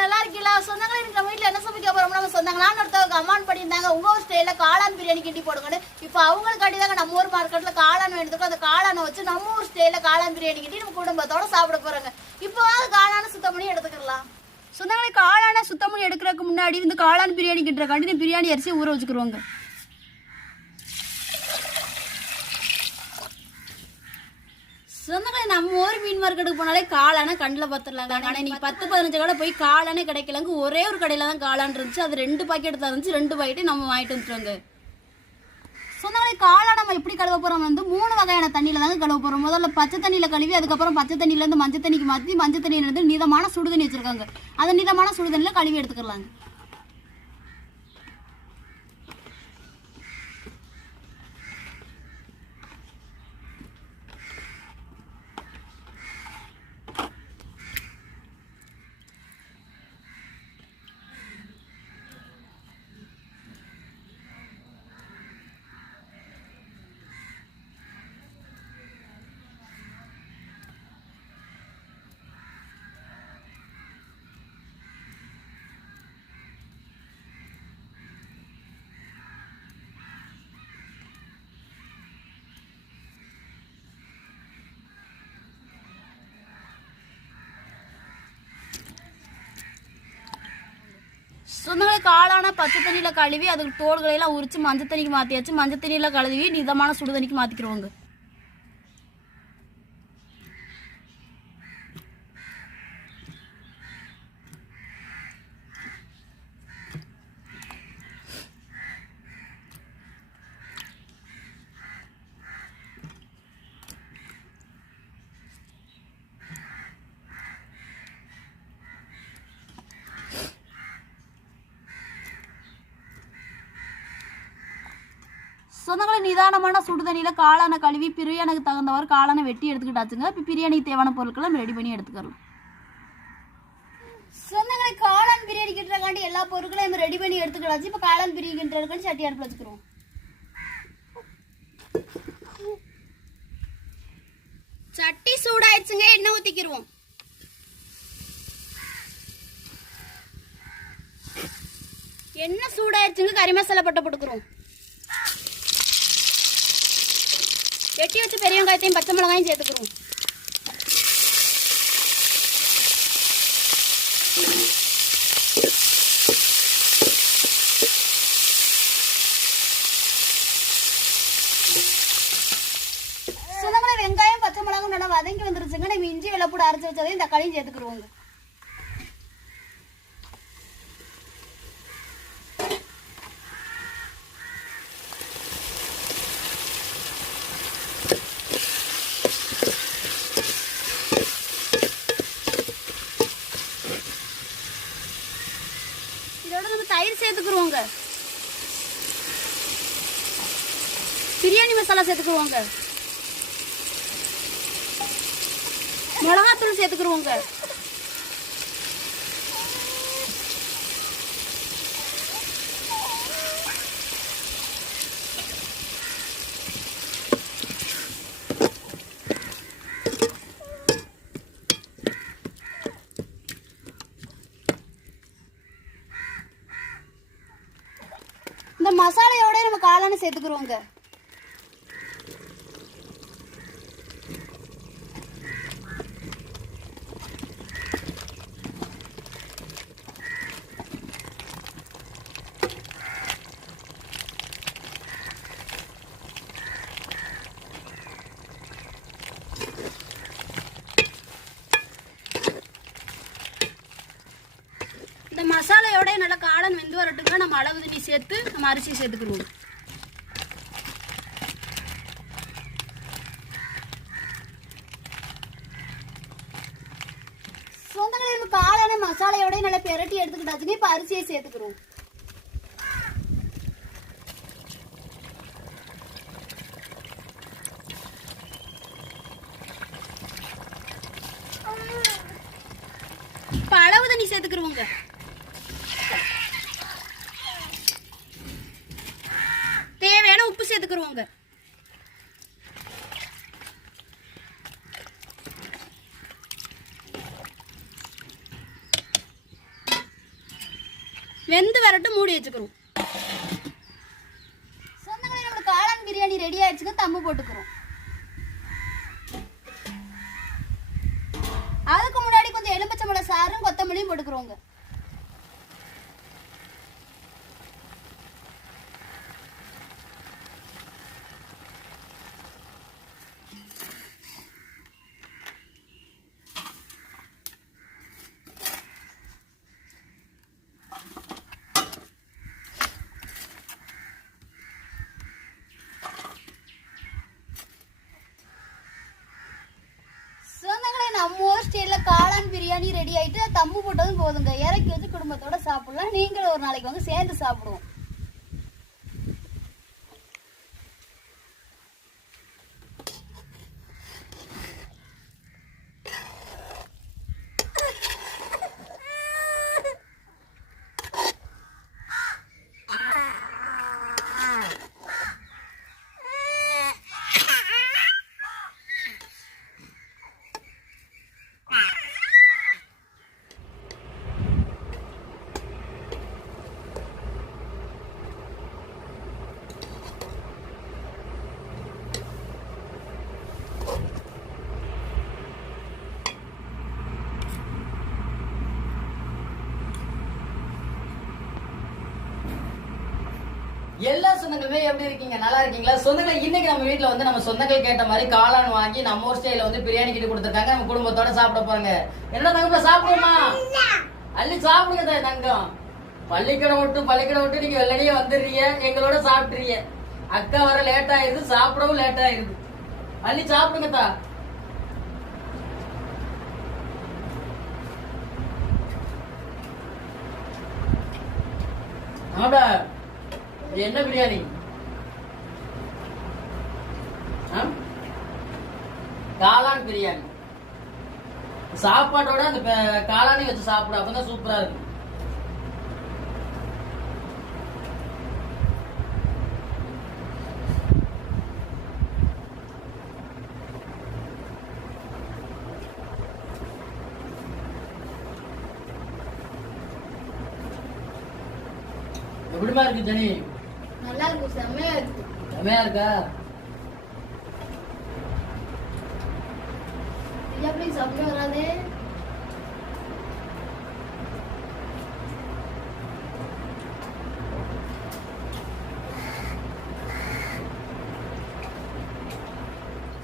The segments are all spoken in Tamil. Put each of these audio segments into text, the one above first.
நல்லா இருக்கீங்களா? சொந்தங்களே எனக்கு நம்ம வீட்டில் என்ன சமைக்க போறோம்? நம்ம சொந்தங்களான்னு ஒருத்தவங்க அம்மான் பண்ணியிருந்தாங்க உங்க ஊர் ஸ்டைல காளான் பிரியாணி கிண்டி போடுங்கன்னு. இப்போ அவங்களுக்காண்டி தாங்க நம்ம ஊர் மார்க்கெட்ல காளான் வேணுதுக்கும் அந்த காளானை வச்சு நம்ம ஊர் ஸ்டைல காளான் பிரியாணி கிண்டி நம்ம குடும்பத்தோட சாப்பிட போறாங்க. இப்போ காளான சுத்தம் பண்ணி எடுத்துக்கலாம். சொந்தங்களே காளான சுத்தம் பண்ணி எடுக்கிறதுக்கு முன்னாடி இந்த காளான் பிரியாணி கிண்டுறக்காண்டி இந்த பிரியாணி அரிசி ஊற வச்சுக்கிருவாங்க. சொந்தங்களே நம்ம ஊர் மீன் மார்க்கெட்டுக்கு போனாலே காளான கண்ணில் பார்த்துடலாங்க. ஆனால் இன்னைக்கு 10-15 கடை போய் காளானே கிடைக்கலங்க. ஒரே ஒரு கடையில் தான் காளான் இருந்துச்சு. அது 2 பாக்கெட் தான் இருந்துச்சு. 2 பாக்கெட்டு நம்ம வாங்கிட்டு வந்துட்டோங்க. சொந்தங்களே காளான் நம்ம எப்படி கழுவ போகிறோம் 3 வகையான தண்ணியில் தாங்க கழுவ போகிறோம். முதல்ல பச்சை தண்ணியில் கழுவி அதுக்கப்புறம் பச்சை தண்ணியிலேருந்து மஞ்சள் தண்ணிக்கு மாற்றி மஞ்சள் தண்ணியிலேருந்து நிதமான சுடுதண்ணி வச்சுருக்காங்க. அந்த நிதமான சுடுதண்ணியில் கழுவி எடுத்துக்கலாங்க. சொந்தங்களே காளான பச்சை தண்ணியில் கழுவி அதுக்கு தோள்களையெல்லாம் உரிச்சு மஞ்சள் தண்ணிக்கு மாற்றியாச்சு. மஞ்சள் தண்ணியில் கழுவி நிதமான சுடுதண்ணிக்கு மாற்றிக்கிறோங்க. சொந்தங்களே நிதானமான சுடுதண்ணியில் காளானை கழுவி பிரியாணிக்கு தகுந்தவாறு காளானை வெட்டி எடுத்துக்கிட்டாச்சுங்க. இப்போ பிரியாணிக்கு தேவையான பொருட்களை நம்ம ரெடி பண்ணி எடுத்துக்கலாம். சொந்தங்களே காளான் பிரியாணி கிட்டுறக்காண்டி எல்லா பொருட்களையும் நம்ம ரெடி பண்ணி எடுத்துக்கிட்டாச்சு. இப்போ காளான் பிரியாணி கிட்டுறதுக்காண்டி சட்டி அடுப்பில் வச்சுக்கிறோம். சட்டி சூடாயிடுச்சுங்க. எண்ணெய் ஊற்றிக்கிடுவோம். எண்ணெய் சூடாயிடுச்சுங்க. கறி மசாலா பட்டை போட்டுக்கிறோம். வெட்டி வச்சு பெரிய வெங்காயத்தையும் பச்சை மிளகாயும் சேர்த்துக்கிறோம். சொந்தங்களே வெங்காயம் பச்சை மிளகாயும் நல்லா வதங்கி வந்துருச்சுங்க. நம்ம இஞ்சி வெள்ளைப்பூடு அரைச்சி வச்சதையும் தக்காளியும் சேர்த்துக்கிறோங்க. இதோட நம்ம தயிர் சேர்த்துக்குருவோங்க. பிரியாணி மசாலா சேர்த்துக்குருவோங்க. மிளகாத்தூள் சேர்த்துக்குருவோங்க. இந்த மசாலையோட நம்ம காளானை சேர்த்துக்குருவோங்க. இந்த மசாலையோட நல்லா காளான் வெந்து வரட்டுங்க. நம்ம அளவு தண்ணி சேர்த்து நம்ம அரிசி சேர்த்துக்குருவோம். சொந்தங்களே நம்ம காளான மசாலையோட நல்லா பெரட்டி எடுத்துக்கிட்டாச்சுங்க. இப்ப அரிசியை சேர்த்துக்குறோம். இப்ப அளவு தண்ணி சேர்த்துக்குருவோங்க. தேவையான உப்பு சேர்த்துக்குருவோங்க. வெந்து வரட்டு மூடி வச்சுக்கிறோம். சொந்தங்களே நம்மளுக்கு காளான் பிரியாணி ரெடி ஆயிடுச்சுங்க. தம்மு போட்டுக்கிறோம். அதுக்கு முன்னாடி கொஞ்சம் எலுமிச்சம்பழம் சாறும் கொத்தமல்லியும் போட்டுக்கிறோங்க. நம்ம ஊர் ஸ்டைல்ல காளான் பிரியாணி ரெடி ஆயிட்டு தம்மு போட்டதும் போதுங்க. இறக்கி வச்சு குடும்பத்தோட சாப்பிடலாம். நீங்களும் ஒரு நாளைக்கு வந்து சேர்ந்து சாப்பிடுவோம். எல்லா சொந்தங்களுமே எப்படி இருக்கீங்க? நல்லா இருக்கீங்களா? சொந்தங்கள் இன்னைக்கு நம்ம வீட்டுல வந்து நம்ம சொந்தங்கள் கேட்ட மாதிரி காளான் வாங்கி நம்ம ஊர் ஸ்டைல வந்து பிரியாணி கிட்ட கொடுத்துருக்காங்க. நம்ம குடும்பத்தோட சாப்பிட போறாங்க. என்ன தங்கப்பா சாப்பிடுமா? அள்ளி சாப்பிடுங்க தங்கம். பள்ளிக்கூடம் விட்டு நீங்க வெள்ளடியே வந்துடுறீங்க, எங்களோட சாப்பிட்டுறீங்க. அக்கா வர லேட் ஆயிருது, சாப்பிடவும் லேட் ஆயிருது. அள்ளி சாப்பிடுங்க தா. ஆடா என்ன பிரியாணி? காளான் பிரியாணி. சாப்பாட்டோட அந்த காளானி வச்சு சாப்பிட அப்பதான் சூப்பரா இருக்கு. எப்படிமா இருக்கு ஜனி? நல்லா இருக்கு. செம்மையா இருக்கு. செம்மையா இருக்கா? எப்படி சாப்பிட வராது?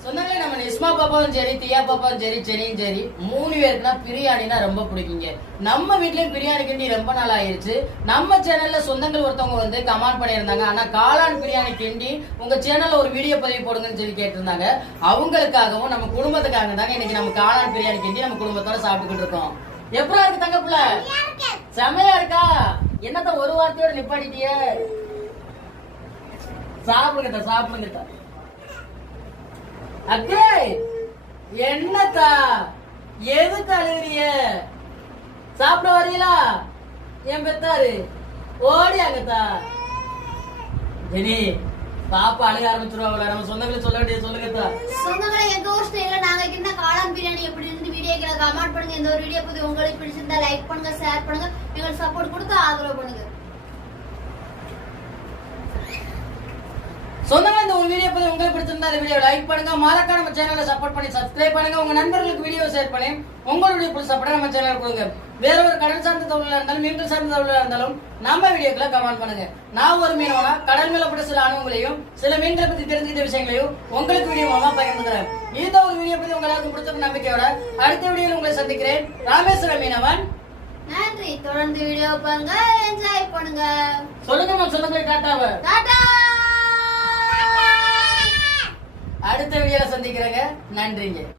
சொன்னாலே நம்ம நிஸ்மா பாப்பாவும் சரி, தியா பாப்பாவும் சரி, செரியும் சரி, 3 பேருக்குனா பிரியாணினா ரொம்ப பிடிக்குங்க. நம்ம வீட்லயும் பிரியாணி கிண்டி ரொம்ப நாள் ஆயிருச்சு. நம்ம சேனல்ல சொந்தங்கள் ஒருத்தவங்க வந்து கமெண்ட் பண்ணியிருந்தாங்க, ஆனா காளான் பிரியாணி கிண்டி உங்க சேனல்ல ஒரு வீடியோ பதிவு போடுங்கன்னு சொல்லி கேட்டிருந்தாங்க. அவங்களுக்காகவும் நம்ம குடும்பத்துக்காக தாங்க இன்னைக்கு நம்ம காளான் பிரியாணி கிண்டி நம்ம குடும்பத்தோட சாப்பிட்டுக்கிட்டு இருக்கோம். எப்படா இருக்கு தங்கப்புல? செமையா இருக்கா? என்னத்த ஒரு வார்த்தையோட நிப்பாட்டிட்டிய? சாப்பிடுங்க. அக்கே என்னத்தா எதுக்கு அழுகுறிய? சாப்பிட வரீங்களா? என் பெத்தாரு ஓடியாங்கத்தா. ஜெனி பாப்பா அழுக ஆரம்பிச்சிருவாங்களா? நம்ம சொந்தங்களை சொல்ல வேண்டியது சொல்லுங்கத்தா. சொந்தங்களை எங்க ஊர் ஸ்டைல்ல நாங்க கிட்ட காளான் பிரியாணி எப்படி இருந்து வீடியோக்களை கமெண்ட் பண்ணுங்க. இந்த ஒரு வீடியோ பத்தி உங்களுக்கு பிடிச்சிருந்தா லைக் பண்ணுங்க, ஷேர் பண்ணுங்க, எங்களுக்கு சப்போர்ட் கொடுத்து ஆதரவு பண்ணுங்க. சொந்தமா இந்த ஒரு வீடியோ பத்தி உங்களுக்கு பிடிச்சிருந்தா இந்த வீடியோ லைக் பண்ணுங்க, மறக்காம நம்ம சேனலை சப்போர்ட் பண்ணி சப்ஸ்கிரைப் பண்ணுங்க, உங்க நண்பர்களுக்கு வீடியோ ஷேர் பண்ணி உங்களுடைய பிடிச்ச சப்போர்ட் நம்ம சேனல் கொடுங்க. வேற ஒரு கடல் சார்ந்த தொழிலா இருந்தாலும் மீன்கள் சார்ந்த தொழிலா இருந்தாலும் நம்ம வீடியோக்களை கமெண்ட் பண்ணுங்க. நான் ஒரு மீனவனா கடல் மேல கூட சில அனுபவங்களையும் சில மீன்களை பத்தி தெரிஞ்சுக்கிட்ட விஷயங்களையும் உங்களுக்கு வீடியோ மூலமா பகிர்ந்துக்கிறேன். இந்த ஒரு வீடியோ பத்தி உங்களுக்கு பிடிச்ச நம்பிக்கையோட அடுத்த வீடியோல உங்களை சந்திக்கிறேன். ராமேஸ்வரம் மீனவன். நன்றி. தொடர்ந்து வீடியோ பாருங்க, என்ஜாய் பண்ணுங்க. சொல்லுங்க நம்ம சொந்தங்களை டாட்டாவை. டாடா. அடுத்த வீடியோல சந்திக்கிறேங்க. நன்றிங்க.